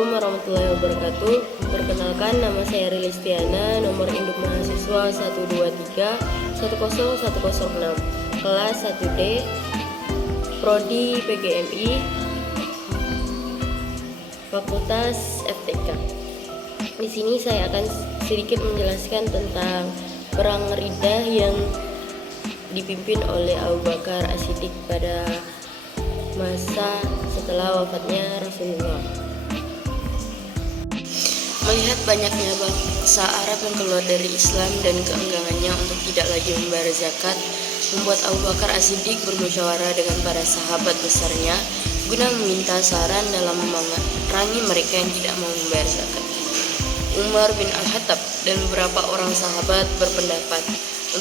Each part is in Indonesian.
Assalamualaikum warahmatullahi wabarakatuh. Perkenalkan, nama saya Rilistiana, nomor induk mahasiswa 123-10106, kelas 1D, Prodi PGMI, Fakultas FTK. Di sini saya akan sedikit menjelaskan tentang perang Riddah yang dipimpin oleh Abu Bakar As-Siddiq pada masa setelah wafatnya Rasulullah. Melihat banyaknya bangsa Arab yang keluar dari Islam dan keengganannya untuk tidak lagi membayar zakat, membuat Abu Bakar As-Siddiq bermusyawarah dengan para sahabat besarnya guna meminta saran dalam memerangi mereka yang tidak mau membayar zakat. Umar bin Al-Khattab dan beberapa orang sahabat berpendapat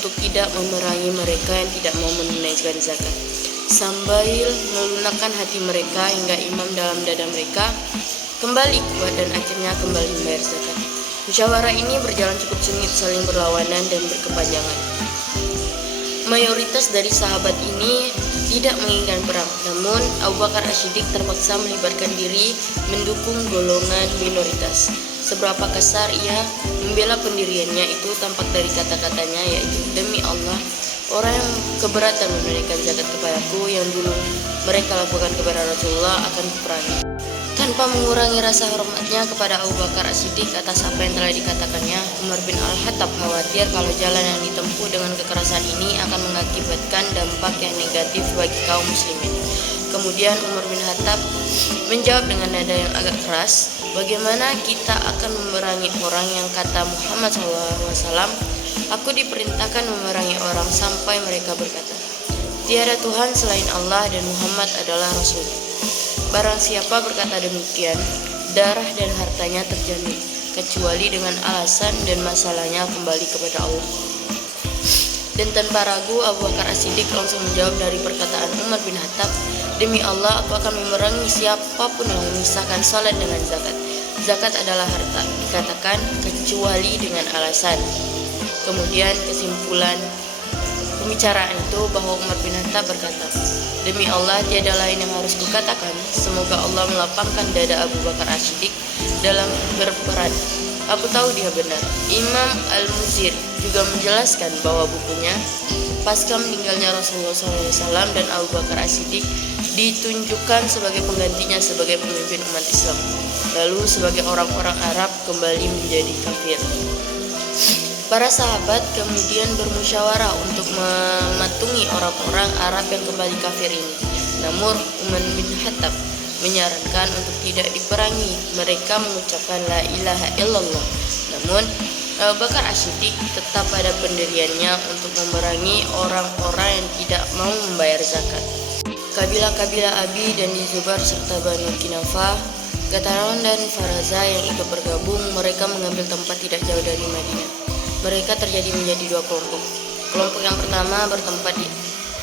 untuk tidak memerangi mereka yang tidak mau menunaikan zakat, sambil melunakkan hati mereka hingga imam dalam dada mereka kembali kuat dan akhirnya kembali membayar zakat. Musyawarah ini berjalan cukup sengit, saling berlawanan dan berkepanjangan. Mayoritas dari sahabat ini tidak menginginkan perang, namun Abu Bakar As-Siddiq terpaksa melibatkan diri mendukung golongan minoritas. Seberapa kasar ia membela pendiriannya itu tampak dari kata-katanya, yaitu, "Demi Allah, orang yang keberatan menunaikan zakat kepadaku yang dulu mereka lakukan kepada Rasulullah akan kuperangi." Tanpa mengurangi rasa hormatnya kepada Abu Bakar As-Siddiq atas apa yang telah dikatakannya, Umar bin Al-Khattab khawatir kalau jalan yang ditempuh dengan kekerasan ini akan mengakibatkan dampak yang negatif bagi kaum muslimin. Kemudian Umar bin Khattab menjawab dengan nada yang agak keras, "Bagaimana kita akan memerangi orang yang kata Muhammad SAW, aku diperintahkan memerangi orang sampai mereka berkata, tiada Tuhan selain Allah dan Muhammad adalah Rasul. Barang siapa berkata demikian, darah dan hartanya terjamin, kecuali dengan alasan dan masalahnya kembali kepada Allah." Dan tanpa ragu Abu Bakar As-Siddiq langsung menjawab dari perkataan Umar bin Khattab, "Demi Allah, aku akan memerangi siapapun yang memisahkan salat dengan zakat. Zakat adalah harta," dikatakan, "kecuali dengan alasan." Kemudian kesimpulan pembicaraan itu bahwa Umar bin Khattab berkata, "Demi Allah, tiada lain yang harus kukatakan. Semoga Allah melapangkan dada Abu Bakar As-Siddiq dalam berperan. Aku tahu dia benar." Imam Al-Muziri juga menjelaskan bahwa bukunya pasca meninggalnya Rasulullah SAW dan Abu Bakar As-Siddiq ditunjukkan sebagai penggantinya sebagai pemimpin umat Islam, lalu sebagai orang-orang Arab kembali menjadi kafir. Para sahabat kemudian bermusyawarah untuk mematungi orang-orang Arab yang kembali kafir ini. Namun Umar bin Khattab menyarankan untuk tidak diperangi, mereka mengucapkan la ilaha illallah. Namun Abu Bakar As-Siddiq tetap pada pendiriannya untuk memerangi orang-orang yang tidak mau membayar zakat. Kabilah-kabilah Abi dan Zubair serta Banu Kinafah, Gataron dan Faraza yang ikut bergabung, mereka mengambil tempat tidak jauh dari Madinah. Mereka terjadi menjadi dua kelompok. Kelompok yang pertama bertempat di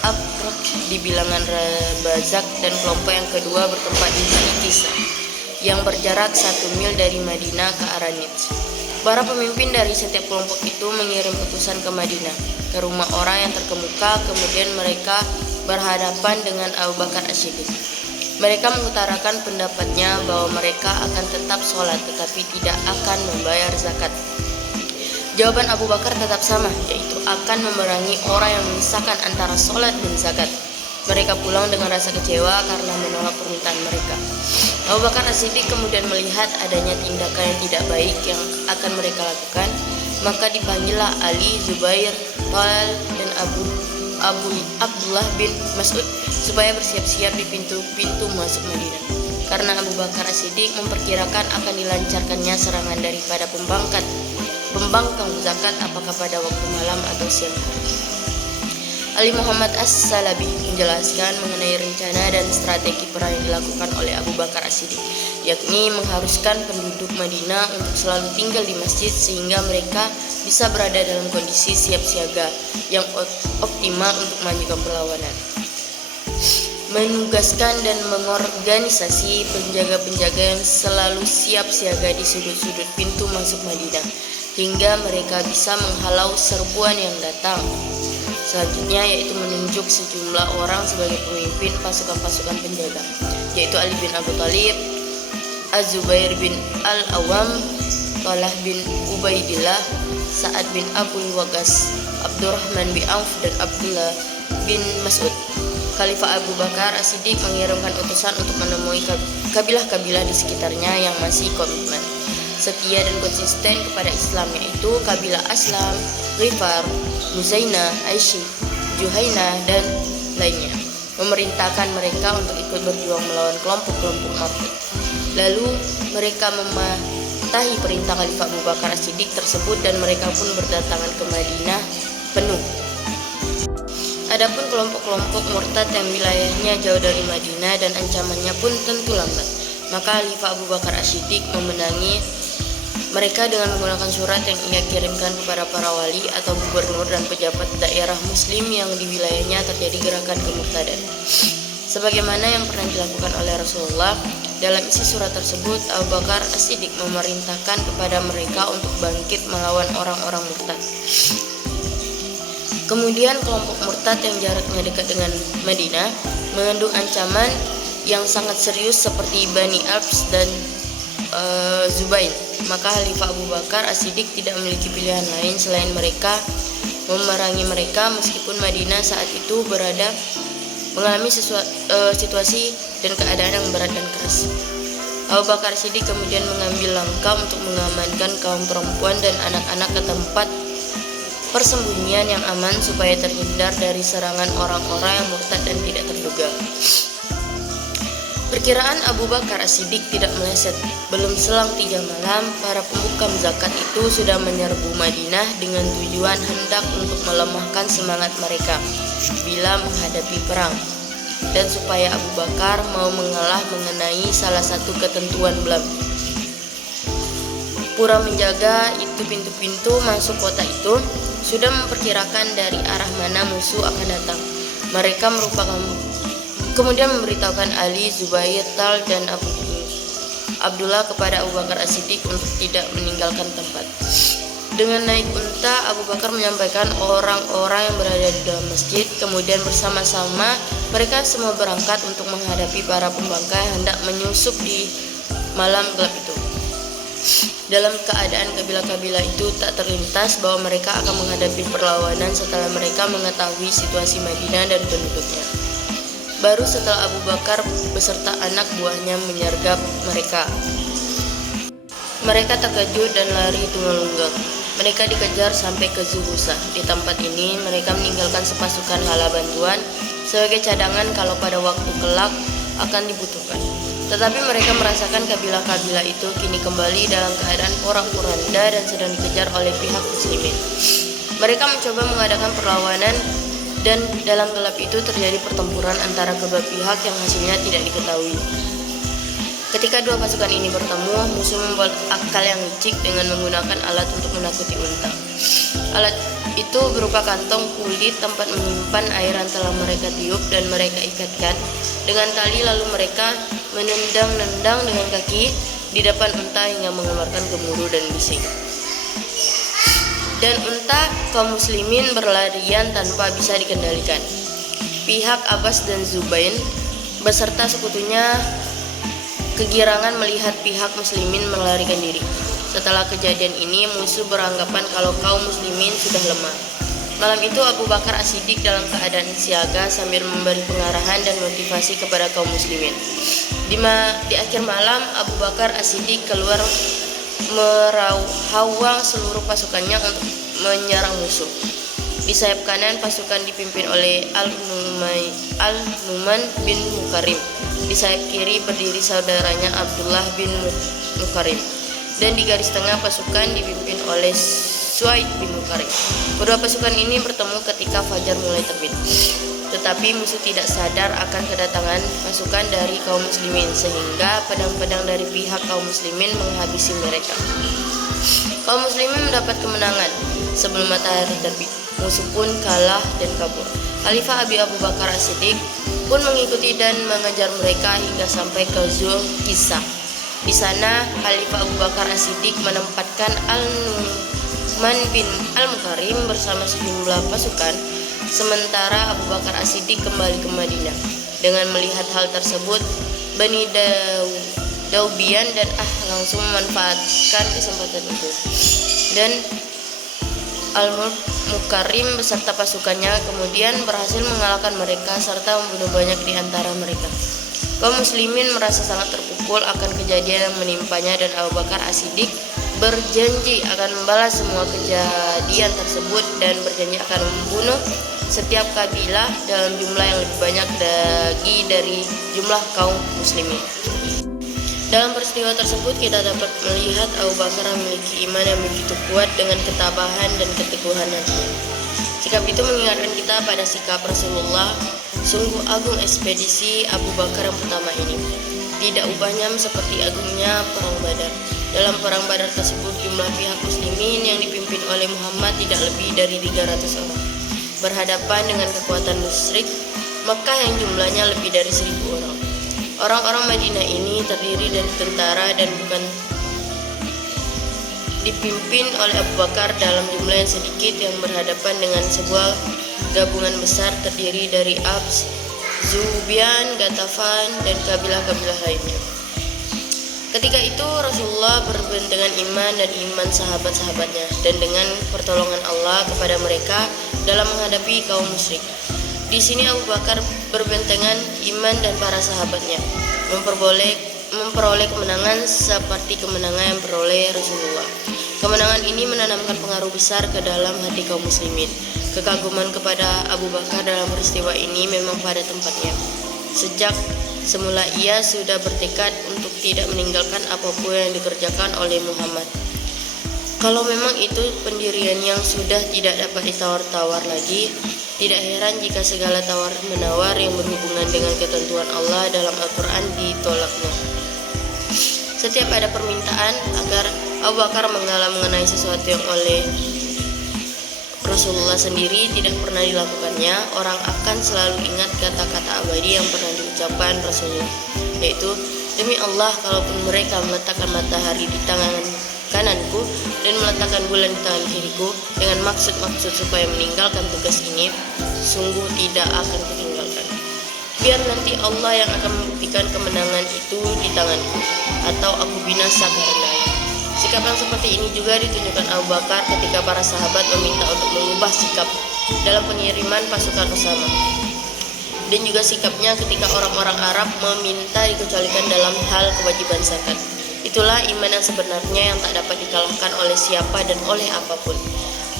Abraq di bilangan Rabazak dan kelompok yang kedua bertempat di Kisah yang berjarak 1 mil dari Madinah ke arah Nids. Para pemimpin dari setiap kelompok itu mengirim utusan ke Madinah, ke rumah orang yang terkemuka. Kemudian mereka berhadapan dengan Abu Bakar As-Siddiq. Mereka mengutarakan pendapatnya bahwa mereka akan tetap sholat tetapi tidak akan membayar zakat. Jawaban Abu Bakar tetap sama, yaitu akan memerangi orang yang memisahkan antara sholat dan zakat. Mereka pulang dengan rasa kecewa karena menolak permintaan mereka. Abu Bakar As-Siddiq kemudian melihat adanya tindakan yang tidak baik yang akan mereka lakukan, maka dipanggillah Ali, Zubair, Talal dan Abdullah bin Mas'ud supaya bersiap-siap di pintu-pintu masuk Madinah. Karena Abu Bakar As-Siddiq memperkirakan akan dilancarkannya serangan daripada pembangkang zakat apakah pada waktu malam atau siang hari. Ali Muhammad As-Salabi menjelaskan mengenai rencana dan strategi perang yang dilakukan oleh Abu Bakar As-Siddiq, yakni mengharuskan penduduk Madinah untuk selalu tinggal di masjid sehingga mereka bisa berada dalam kondisi siap siaga yang optimal untuk melanjutkan perlawanan. Menugaskan dan mengorganisasi penjaga-penjaga yang selalu siap siaga di sudut-sudut pintu masuk Madinah hingga mereka bisa menghalau serbuan yang datang. Selanjutnya yaitu menunjuk sejumlah orang sebagai pemimpin pasukan-pasukan penjaga, yaitu Ali bin Abi Thalib, Az-Zubair bin Al-Awwam, Talha bin Ubaidillah, Sa'ad bin Abu Waqqas, Abdurrahman bin Auf, dan Abdullah bin Mas'ud. Khalifah Abu Bakar As-Siddiq mengirimkan utusan untuk menemui kabilah-kabilah di sekitarnya yang masih komitmen, setia dan konsisten kepada Islam, yaitu kabilah Aslam, Ghifar, Muzaina, Aisyah, Juhaina, dan lainnya. Memerintahkan mereka untuk ikut berjuang melawan kelompok-kelompok murtad. Lalu mereka mematahi perintah Khalifah Abu Bakar As-Siddiq tersebut dan mereka pun berdatangan ke Madinah penuh. Adapun kelompok-kelompok murtad yang wilayahnya jauh dari Madinah dan ancamannya pun tentu lambat, maka Khalifah Abu Bakar As-Siddiq memenangi mereka dengan menggunakan surat yang ia kirimkan kepada para wali atau gubernur dan pejabat daerah muslim yang di wilayahnya terjadi gerakan kemurtadan. Sebagaimana yang pernah dilakukan oleh Rasulullah, dalam isi surat tersebut Abu Bakar As-Siddiq memerintahkan kepada mereka untuk bangkit melawan orang-orang murtad. Kemudian kelompok murtad yang jaraknya dekat dengan Madinah mengandung ancaman yang sangat serius seperti Bani Abs dan Zubair. Maka Khalifah Abu Bakar As-Siddiq tidak memiliki pilihan lain selain memerangi mereka, meskipun Madinah saat itu mengalami situasi dan keadaan yang berat dan keras. Abu Bakar As-Siddiq kemudian mengambil langkah untuk mengamankan kaum perempuan dan anak-anak ke tempat persembunyian yang aman supaya terhindar dari serangan orang-orang yang murtad dan tidak terduga. Perkiraan Abu Bakar As-Siddiq tidak meleset. Belum selang 3 malam, para pembukam zakat itu sudah menyerbu Madinah dengan tujuan hendak untuk melemahkan semangat mereka bila menghadapi perang, dan supaya Abu Bakar mau mengalah mengenai salah satu ketentuan belaka. Pura menjaga itu pintu-pintu masuk kota itu sudah memperkirakan dari arah mana musuh akan datang. Mereka kemudian memberitahukan Ali, Zubair, Tal, dan Abdullah kepada Abu Bakar As-Siddiq untuk tidak meninggalkan tempat. Dengan naik unta, Abu Bakar menyampaikan orang-orang yang berada di dalam masjid. Kemudian bersama-sama mereka semua berangkat untuk menghadapi para pembangkang yang hendak menyusup di malam gelap itu. Dalam keadaan kabilah-kabilah itu tak terlintas bahwa mereka akan menghadapi perlawanan setelah mereka mengetahui situasi Madinah dan penduduknya. Baru setelah Abu Bakar beserta anak buahnya menyergap mereka. Mereka terkejut dan lari tunggal-tunggal. Mereka dikejar sampai ke Zuhusa. Di tempat ini mereka meninggalkan sepasukan hala bantuan sebagai cadangan kalau pada waktu kelak akan dibutuhkan. Tetapi mereka merasakan kabilah-kabilah itu kini kembali dalam keadaan porak-poranda dan sedang dikejar oleh pihak muslimin. Mereka mencoba mengadakan perlawanan dan dalam gelap itu terjadi pertempuran antara kedua pihak yang hasilnya tidak diketahui. Ketika dua pasukan ini bertemu, musuh membuat akal yang licik dengan menggunakan alat untuk menakuti unta. Alat itu berupa kantong kulit tempat menyimpan air yang telah mereka tiup dan mereka ikatkan dengan tali, lalu mereka menendang-nendang dengan kaki di depan unta hingga mengeluarkan gemuruh dan bising. Dan unta kaum muslimin berlarian tanpa bisa dikendalikan. Pihak Abbas dan Zubair beserta sekutunya kegirangan melihat pihak muslimin melarikan diri. Setelah kejadian ini, musuh beranggapan kalau kaum muslimin sudah lemah. Malam itu Abu Bakar As-Siddiq dalam keadaan siaga sambil memberi pengarahan dan motivasi kepada kaum muslimin. Di akhir malam, Abu Bakar As-Siddiq keluar merawang seluruh pasukannya untuk menyerang musuh. Di sayap kanan pasukan dipimpin oleh Al-Numan bin Mukarim. Di sayap kiri berdiri saudaranya Abdullah bin Mukarim. Dan di garis tengah pasukan dipimpin oleh Suaid bin Mukarim. Kedua pasukan ini bertemu ketika fajar mulai terbit. Tetapi musuh tidak sadar akan kedatangan pasukan dari kaum muslimin, sehingga pedang-pedang dari pihak kaum muslimin menghabisi mereka. Kaum muslimin mendapat kemenangan sebelum matahari terbit. Musuh pun kalah dan kabur. Khalifah Abu Bakar As-Siddiq pun mengikuti dan mengejar mereka hingga sampai ke Zulkisah. Di sana Khalifah Abu Bakar As-Siddiq menempatkan Al-Numan bin Al-Mukarim bersama sejumlah pasukan, sementara Abu Bakar As-Siddiq kembali ke Madinah. Dengan melihat hal tersebut, Bani Daubian dan langsung memanfaatkan kesempatan itu. Dan Al-Mukarim beserta pasukannya kemudian berhasil mengalahkan mereka serta membunuh banyak di antara mereka. Kaum muslimin merasa sangat terpukul akan kejadian yang menimpanya dan Abu Bakar As-Siddiq berjanji akan membalas semua kejadian tersebut dan berjanji akan membunuh setiap kabilah dalam jumlah yang lebih banyak dari jumlah kaum muslimin. Dalam peristiwa tersebut kita dapat melihat Abu Bakar memiliki iman yang begitu kuat dengan ketabahan dan keteguhan hati. Sikap itu mengingatkan kita pada sikap Rasulullah. Sungguh agung ekspedisi Abu Bakar yang pertama ini. Tidak ubahnya seperti agungnya perang Badar. Dalam perang Badar tersebut jumlah pihak muslimin yang dipimpin oleh Muhammad tidak lebih dari 300 orang. Berhadapan dengan kekuatan musyrik Mekah yang jumlahnya lebih dari 1000 orang. Orang-orang Madinah ini terdiri dari tentara dan bukan dipimpin oleh Abu Bakar dalam jumlah yang sedikit yang berhadapan dengan sebuah gabungan besar terdiri dari Abs, Zubian, Gatafan, dan kabilah-kabilah lainnya. Ketika itu Rasulullah berbentengan iman dan iman sahabat-sahabatnya dan dengan pertolongan Allah kepada mereka dalam menghadapi kaum musyrik. Di sini Abu Bakar berbentengan iman dan para sahabatnya memperoleh kemenangan seperti kemenangan yang diperoleh Rasulullah. Kemenangan ini menanamkan pengaruh besar ke dalam hati kaum muslimin. Kekaguman kepada Abu Bakar dalam peristiwa ini memang pada tempatnya. Sejak semula ia sudah bertekad untuk tidak meninggalkan apapun yang dikerjakan oleh Muhammad. Kalau memang itu pendirian yang sudah tidak dapat ditawar-tawar lagi, tidak heran jika segala tawar-menawar yang berhubungan dengan ketentuan Allah dalam Al-Quran ditolaknya. Setiap ada permintaan agar Abu Bakar mengalah mengenai sesuatu yang oleh Rasulullah sendiri tidak pernah dilakukannya, orang akan selalu ingat kata-kata abadi yang pernah diucapkan Rasulullah, yaitu, demi Allah, kalaupun mereka meletakkan matahari di tangan kananku dan meletakkan bulan di tangan kiriku dengan maksud-maksud supaya meninggalkan tugas ini, sungguh tidak akan kutinggalkan. Biar nanti Allah yang akan membuktikan kemenangan itu di tanganku, atau aku binasa karenanya. Sikap yang seperti ini juga ditunjukkan Abu Bakar ketika para sahabat meminta untuk mengubah sikap dalam pengiriman pasukan Usama, dan juga sikapnya ketika orang-orang Arab meminta dikecualikan dalam hal kewajiban zakat. Itulah iman yang sebenarnya yang tak dapat dikalahkan oleh siapa dan oleh apapun.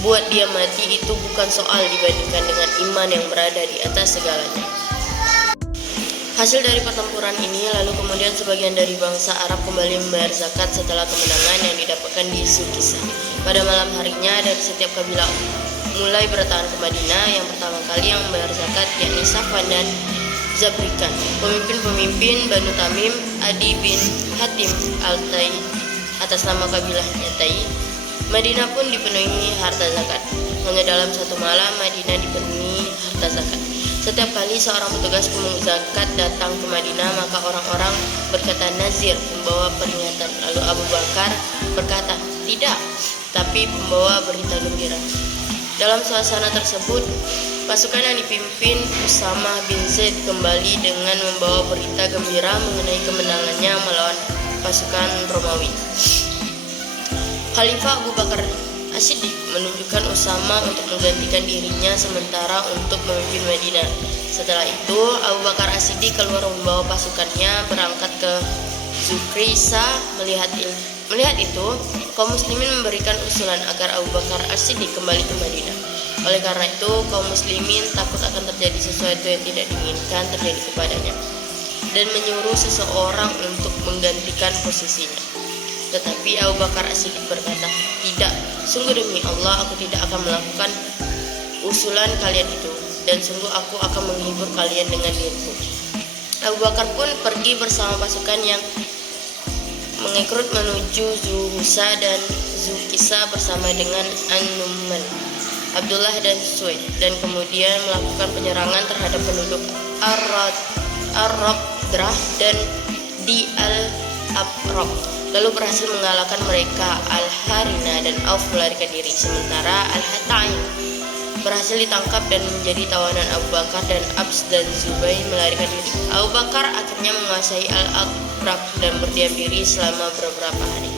Buat dia mati itu bukan soal dibandingkan dengan iman yang berada di atas segalanya. Hasil dari pertempuran ini lalu kemudian sebagian dari bangsa Arab kembali membayar zakat setelah kemenangan yang didapatkan di Sukisah. Pada malam harinya dari setiap kabilah mulai bertahan ke Madinah. Yang pertama kali yang membayar zakat yakni Safwan dan Zabrikan, pemimpin-pemimpin Banu Tamim, Adi bin Hatim Al-Tai atas nama kabilahnya Tai. Madinah pun dipenuhi harta zakat. Hanya dalam satu malam Madinah dipenuhi harta zakat. Setiap kali seorang petugas pemungut zakat datang ke Madinah, maka orang-orang berkata nazir, pembawa peringatan. Lalu Abu Bakar berkata, tidak, tapi pembawa berita gembira. Dalam suasana tersebut, pasukan yang dipimpin Usama bin Zaid kembali dengan membawa berita gembira mengenai kemenangannya melawan pasukan Romawi. Khalifah Abu Bakar As-Siddiq menunjukkan Usama untuk menggantikan dirinya sementara untuk memimpin Madinah. Setelah itu, Abu Bakar As-Siddiq keluar membawa pasukannya berangkat ke Zukrisa. Melihat itu, kaum muslimin memberikan usulan agar Abu Bakar As-Siddiq kembali ke Madinah. Oleh karena itu, kaum muslimin takut akan terjadi sesuatu yang tidak diinginkan terjadi kepadanya dan menyuruh seseorang untuk menggantikan posisinya. Tetapi Abu Bakar As-Siddiq berkata, tidak, sungguh demi Allah aku tidak akan melakukan usulan kalian itu, dan sungguh aku akan menghibur kalian dengan diriku. Abu Bakar pun pergi bersama pasukan yang mengekrut menuju Zuhusa dan Zukisa bersama dengan An-Numan, Abdullah dan Suwaid, dan kemudian melakukan penyerangan terhadap penduduk Ar-Rabdrah dan di Al-Abrab, lalu berhasil mengalahkan mereka. Al-Harina dan Auf melarikan diri, sementara Al-Hataim berhasil ditangkap dan menjadi tawanan Abu Bakar, dan Abs dan Zubair melarikan diri. Abu Bakar akhirnya menguasai Al-Aqrab dan berdiam diri selama beberapa hari.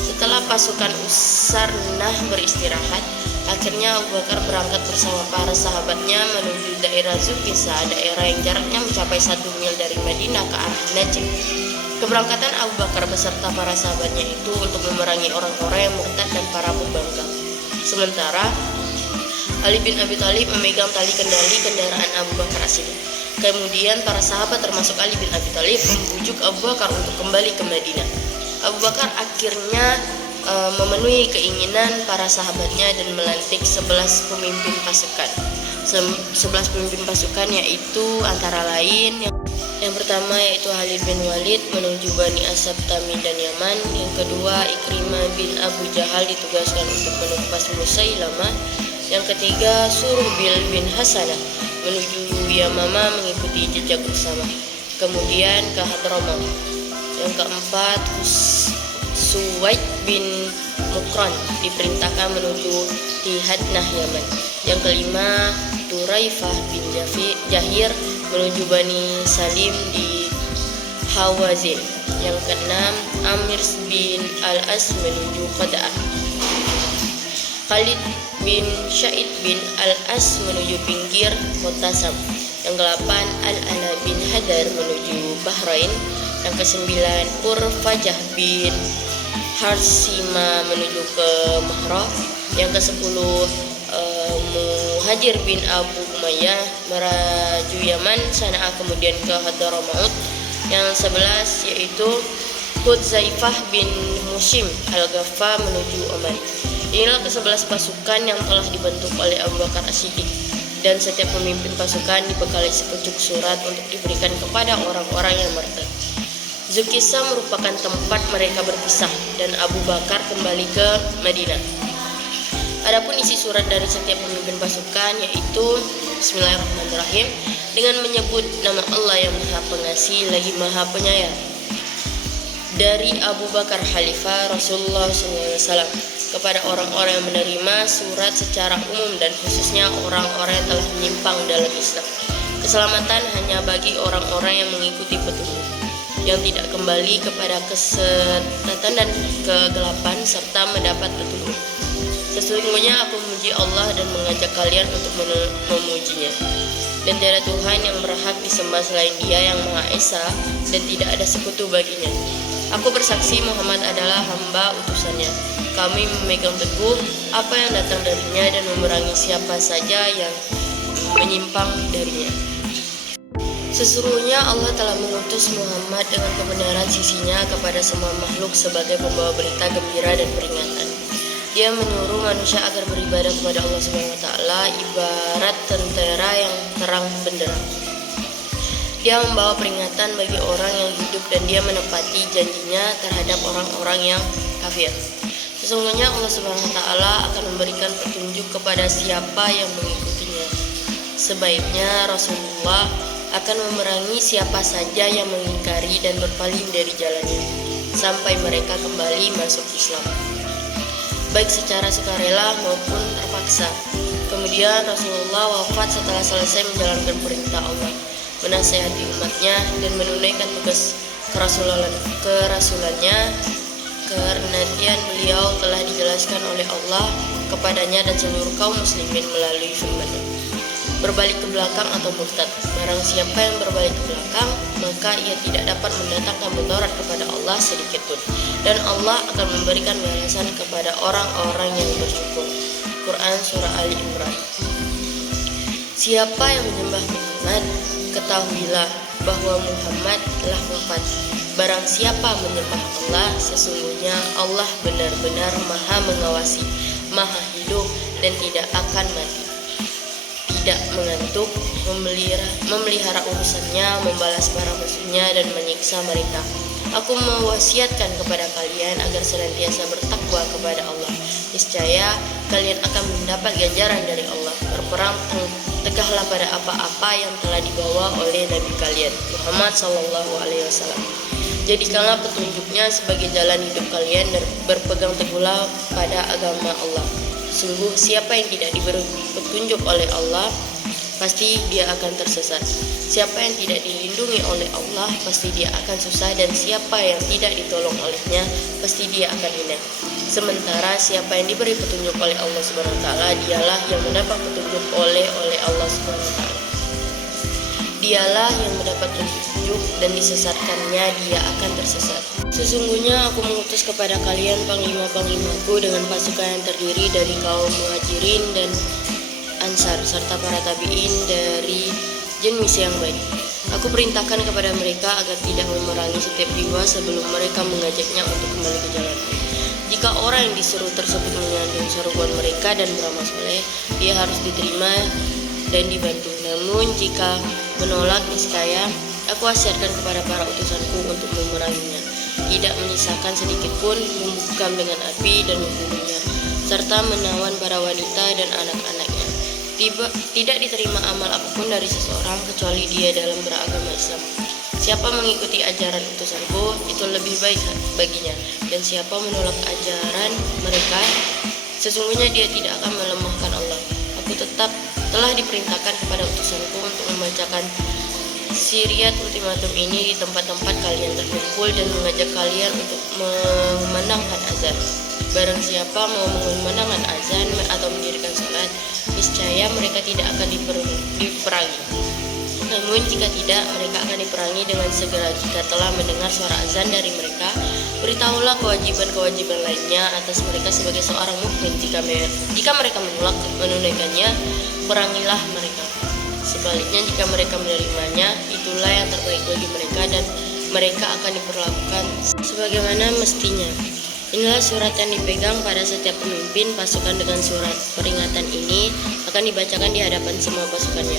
Setelah pasukan Usarnah beristirahat, akhirnya Abu Bakar berangkat bersama para sahabatnya menuju daerah Zukisa, daerah yang jaraknya mencapai 1 mil dari Madinah ke arah Najd. Keberangkatan Abu Bakar beserta para sahabatnya itu untuk memerangi orang-orang yang murtad dan para pembangkang. Sementara Ali bin Abi Thalib memegang tali kendali kendaraan Abu Bakar As-Siddiq. Kemudian para sahabat termasuk Ali bin Abi Thalib membujuk Abu Bakar untuk kembali ke Madinah. Abu Bakar akhirnya memenuhi keinginan para sahabatnya dan melantik 11 pemimpin pasukan. 11 pemimpin pasukan yaitu antara lain yang pertama yaitu Khalid bin Walid menuju Bani Asad Tamim dan Yaman. Yang kedua Ikrimah bin Abu Jahal ditugaskan untuk menumpas Musailamah. Yang ketiga Surbil bin Hasanah menuju Yamama mengikuti jejak Usama, kemudian ke Hadramaut. Yang keempat Suwaid bin Mukran diperintahkan menuju Tihadnah Yaman. Yang kelima Turaifah bin Jahir menuju Bani Salim di Hawazin. Yang keenam Amir bin Al-As menuju Qada'ah. Khalid bin Sa'id bin Al-As menuju pinggir kota Sam. Yang ke-8 Al-Ala bin Hadar menuju Bahrain. Yang ke-9 Urfajah bin Harsima menuju ke Mahrah. Yang ke-10 Muhajir bin Abu Umayyah menuju Yaman Sana'a kemudian ke Hadramaut. Yang 11 yaitu Hudzaifah bin Mushim Al-Ghaffa menuju Oman. Inilah ke-11 pasukan yang telah dibentuk oleh Abu Bakar As-Siddiq, dan setiap pemimpin pasukan dibekali sepucuk surat untuk diberikan kepada orang-orang yang murtad. Zukisa merupakan tempat mereka berpisah dan Abu Bakar kembali ke Madinah. Adapun isi surat dari setiap pemimpin pasukan yaitu Bismillahirrahmanirrahim, dengan menyebut nama Allah yang Maha Pengasih lagi Maha Penyayang. Dari Abu Bakar Khalifah Rasulullah SAW kepada orang-orang yang menerima surat secara umum dan khususnya orang-orang yang telah menyimpang dalam Islam. Keselamatan hanya bagi orang-orang yang mengikuti petunjuk, yang tidak kembali kepada kesesatan dan kegelapan serta mendapat petunjuk. Sesungguhnya aku memuji Allah dan mengajak kalian untuk memujinya. Dan tiada Tuhan yang berhak disembah selain Dia yang Maha Esa dan tidak ada sekutu baginya. Aku bersaksi Muhammad adalah hamba utusannya. Kami memegang teguh apa yang datang darinya dan memerangi siapa saja yang menyimpang darinya. Sesungguhnya Allah telah mengutus Muhammad dengan kebenaran sisinya kepada semua makhluk sebagai pembawa berita gembira dan peringatan. Dia menyuruh manusia agar beribadah kepada Allah Subhanahu wa taala ibarat tentara yang terang benderang. Dia membawa peringatan bagi orang yang hidup dan dia menepati janjinya terhadap orang-orang yang kafir. Sesungguhnya Allah Subhanahu wa taala akan memberikan petunjuk kepada siapa yang mengikutinya. Sebaiknya Rasulullah akan memerangi siapa saja yang mengingkari dan berpaling dari jalannya sampai mereka kembali masuk Islam, baik secara sukarela maupun terpaksa. Kemudian Rasulullah wafat setelah selesai menjalankan perintah Allah, menasihati umatnya dan menunaikan tugas kerasulannya. Kerendian beliau telah dijelaskan oleh Allah kepadanya dan seluruh kaum muslimin melalui firman-Nya. Berbalik ke belakang atau murtad, barang siapa yang berbalik ke belakang, maka ia tidak dapat mendatangkan mudarat kepada Allah sedikit pun, dan Allah akan memberikan balasan kepada orang-orang yang bersyukur. Quran Surah Ali Imran. Siapa yang menyembah Muhammad, ketahuilah bahwa Muhammad telah wafat. Barang siapa menyembah Allah, sesungguhnya Allah benar-benar Maha mengawasi, Maha hidup dan tidak akan mati, tidak mengantuk, memelihara urusannya, membalas para musuhnya dan menyiksa mereka. Aku mewasiatkan kepada kalian agar senantiasa bertakwa kepada Allah. Niscaya kalian akan mendapat ganjaran dari Allah. Berperang tegaklah pada apa-apa yang telah dibawa oleh Nabi kalian Muhammad SAW. Jadikanlah petunjuknya sebagai jalan hidup kalian dan berpegang teguhlah pada agama Allah. Sungguh siapa yang tidak diberi petunjuk oleh Allah, pasti dia akan tersesat. Siapa yang tidak dilindungi oleh Allah, pasti dia akan susah. Dan siapa yang tidak ditolong olehnya, pasti dia akan hina. Sementara siapa yang diberi petunjuk oleh Allah Subhanahu wa taala, dialah yang mendapat petunjuk oleh Allah Subhanahu wa taala. Dialah yang mendapat petunjuk, dan disesatkannya dia akan tersesat. Sesungguhnya aku mengutus kepada kalian panglima-panglimaku dengan pasukan yang terdiri dari kaum muhajirin dan ansar serta para tabi'in dari jenis yang baik. Aku perintahkan kepada mereka agar tidak memerangi setiap jiwa sebelum mereka mengajaknya untuk kembali ke jalan. Jika orang yang disuruh tersebut menyandung seruan mereka dan beramal soleh, dia harus diterima dan dibantu. Namun jika menolak, niscaya aku wasiatkan kepada para utusanku untuk memeranginya, tidak menyisakan sedikit pun, membukam dengan api dan membunuhnya, serta menawan para wanita dan anak-anaknya. Tidak diterima amal apapun dari seseorang kecuali dia dalam beragama Islam. Siapa mengikuti ajaran utusanku, itu lebih baik baginya, dan siapa menolak ajaran mereka, sesungguhnya dia tidak akan melemahkan Allah. Aku telah diperintahkan kepada utusanku untuk membacakan siriat ultimatum ini di tempat-tempat kalian terkumpul dan mengajak kalian untuk memandangkan azan. Barang siapa mau memandangkan azan atau mendirikan salat, niscaya mereka tidak akan diperangi. Namun jika tidak, mereka akan diperangi dengan segera jika telah mendengar suara azan dari mereka. Beritahulah kewajiban-kewajiban lainnya atas mereka sebagai seorang mukmin. Jika mereka menolak menunaikannya, perangilah mereka. Sebaliknya jika mereka menerimanya, itulah yang terbaik bagi mereka dan mereka akan diperlakukan sebagaimana mestinya. Inilah surat yang dipegang pada setiap pemimpin pasukan. Dengan surat peringatan ini akan dibacakan di hadapan semua pasukannya.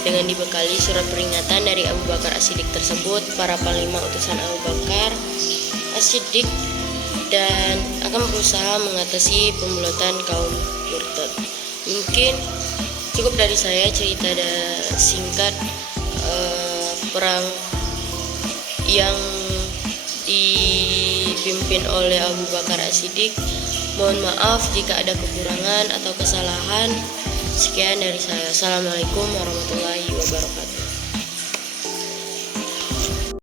Dengan dibekali surat peringatan dari Abu Bakar As-Siddiq tersebut, para panglima utusan Abu Bakar As-Siddiq dan akan berusaha mengatasi pemberontakan kaum murtad. Mungkin cukup dari saya cerita singkat perang yang dipimpin oleh Abu Bakar As-Siddiq. Mohon maaf jika ada kekurangan atau kesalahan. Sekian dari saya. Assalamualaikum warahmatullahi wabarakatuh.